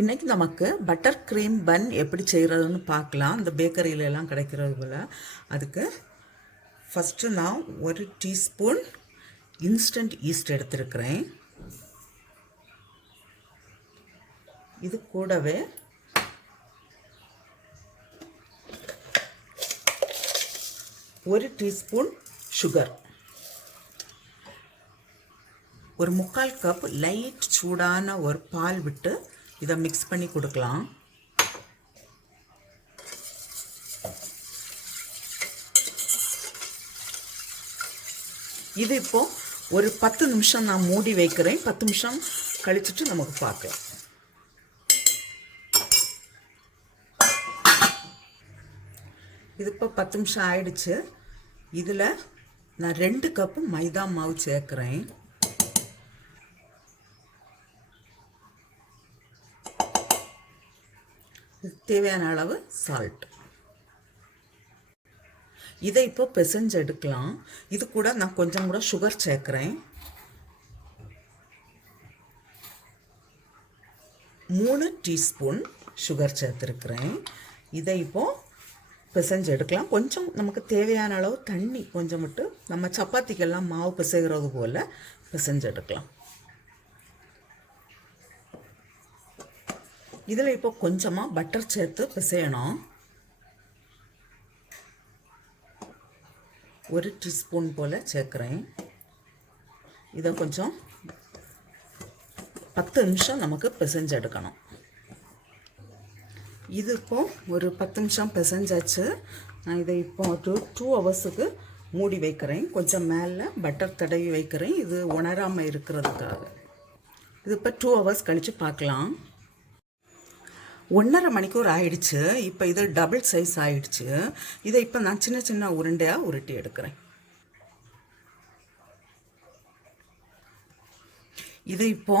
இன்றைக்கி நமக்கு butter cream பன் எப்படி செய்கிறதுன்னு பார்க்கலாம். இந்த பேக்கரியிலலாம் கிடைக்கிறது போல். அதுக்கு ஃபஸ்ட்டு நான் 1 டீஸ்பூன் இன்ஸ்டன்ட் ஈஸ்ட் எடுத்துருக்கிறேன். இது கூடவே ஒரு டீஸ்பூன் சுகர், ஒரு 3/4 கப் லைட் சூடான ஒரு பால் விட்டு இதை மிக்ஸ் பண்ணி கொடுக்கலாம். இது இப்போ ஒரு 10 நிமிஷம் நான் மூடி வைக்கிறேன். 10 நிமிஷம் கழிச்சிட்டு நமக்கு பார்க்கலாம். இது இப்போ 10 நிமிஷம் ஆயிடுச்சு. இதில் நான் 2 கப்பு மைதா மாவு சேர்க்குறேன். தேவையான அளவு சால்ட். இதை இப்போ பிசைஞ்சு எடுக்கலாம். இது கூட நான் கொஞ்சம் கூட சுகர் சேர்க்குறேன். 3 டீஸ்பூன் சுகர் சேர்த்துருக்குறேன். இதை இப்போ பிசைஞ்சு எடுக்கலாம். கொஞ்சம் நமக்கு தேவையான அளவு தண்ணி கொஞ்சம் விட்டு நம்ம சப்பாத்திக்கெல்லாம் மாவு பிசைகிறது போல் பிசைஞ்சு எடுக்கலாம். இதில் இப்போ கொஞ்சமாக பட்டர் சேர்த்து பிசையணும். 1 டீஸ்பூன் போல் சேர்க்குறேன். இதை கொஞ்சம் 10 நிமிஷம் நமக்கு பிசைஞ்சு எடுக்கணும். இது இப்போ ஒரு 10 நிமிஷம் பிசைஞ்சாச்சு. நான் இதை இப்போ 2 ஹவர்ஸுக்கு மூடி வைக்கிறேன். கொஞ்சம் மேலே பட்டர் தடவி வைக்கிறேன், இது உணராமல் இருக்கிறதுக்காக. இது இப்போ 2 ஹவர்ஸ் கழித்து பார்க்கலாம். 1.5 மணிக்கூர் ஆயிடுச்சு. இப்போ இது டபுள் சைஸ் ஆயிடுச்சு. இதை இப்போ நான் சின்ன சின்ன உருண்டையாக உருட்டி எடுக்கிறேன். இதை இப்போ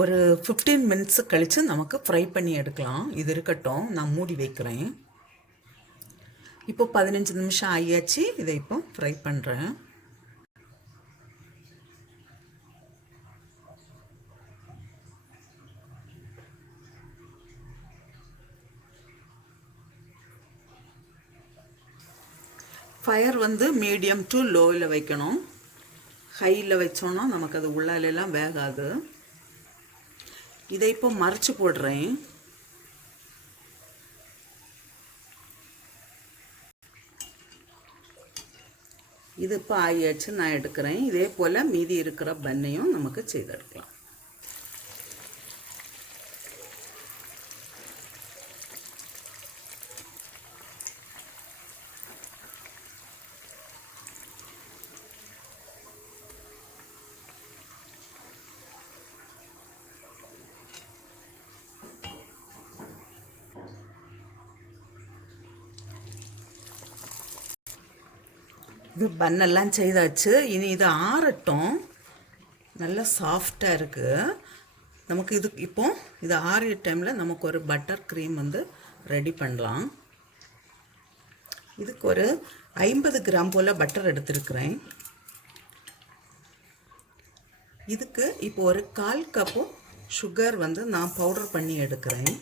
ஒரு 15 மினிட்ஸ் கழித்து நமக்கு ஃப்ரை பண்ணி எடுக்கலாம். இது இருக்கட்டும், நான் மூடி வைக்கிறேன். இப்போ 15 நிமிஷம் ஆகியாச்சு. இதை இப்போ ஃப்ரை பண்ணுறேன். ஃபயர் வந்து மீடியம் டு லோவில் வைக்கணும். ஹையில் வச்சோன்னா நமக்கு அது உள்ளாலெல்லாம் வேகாது. இதை இப்போ மறைச்சி போடுறேன். இது இப்போ ஆகியாச்சு, நான் எடுக்கிறேன். இதே போல் மீதி இருக்கிற பன்னையும் நமக்கு செய்து எடுக்கலாம். இது பன்னெல்லாம் செய்தாச்சு. இனி இது ஆறட்டும். நல்லா சாஃப்டாக இருக்குது நமக்கு. இது இப்போ இது ஆறிய டைமில் நமக்கு ஒரு பட்டர் க்ரீம் வந்து ரெடி பண்ணலாம். இதுக்கு ஒரு 50 கிராம் போல் பட்டர் எடுத்துருக்குறேன். இதுக்கு இப்போ ஒரு 1/4 கப்பு சுகர் வந்து நான் பவுடர் பண்ணி எடுக்கிறேன்.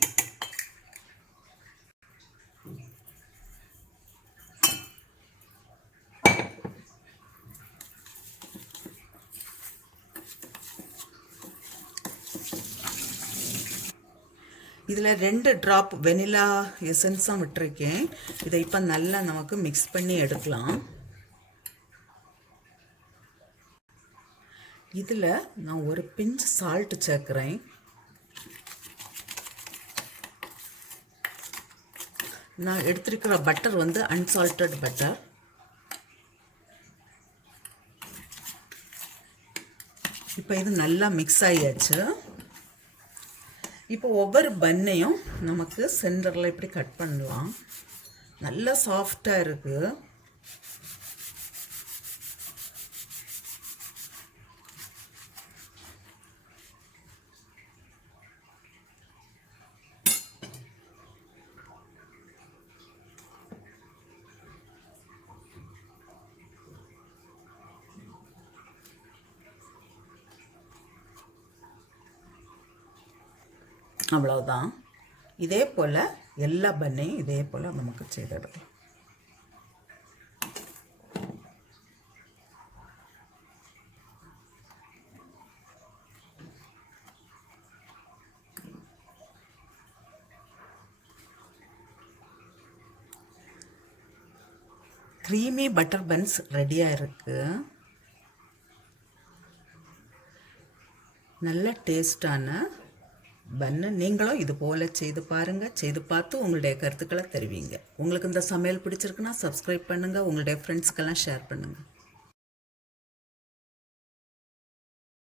இதில் 2 ட்ராப் வெனிலா எசன்ஸும் விட்டுருக்கேன். இதை இப்போ நல்லா நமக்கு மிக்ஸ் பண்ணி எடுக்கலாம். இதில் நான் ஒரு பிஞ்ச் சால்ட் சேர்க்குறேன். நான் எடுத்துருக்கிற பட்டர் வந்து அன்சால்ட்டட் பட்டர். இப்போ இது நல்லா மிக்ஸ் ஆகியாச்சு. இப்போ ஒவ்வொரு பன்னையும் நமக்கு சென்டரில் இப்படி கட் பண்ணலாம். நல்லா சாஃப்டாக இருக்குது. அவ்வளோதான். இதே போல் எல்லா பன்னையும் இதே போல் நமக்கு செய்திடலாம். க்ரீமி பட்டர் பன்ஸ் ரெடியாக இருக்குது. நல்ல டேஸ்டான பன்னு. நீங்களும் இது போல் செய்து பாருங்கள். செய்து பார்த்து உங்களுடைய கருத்துக்களை தெரிவிங்க. உங்களுக்கு இந்த சமையல் பிடிச்சிருக்குன்னா சப்ஸ்கிரைப் பண்ணுங்கள். உங்களுடைய ஃப்ரெண்ட்ஸ்க்கெல்லாம் ஷேர் பண்ணுங்கள்.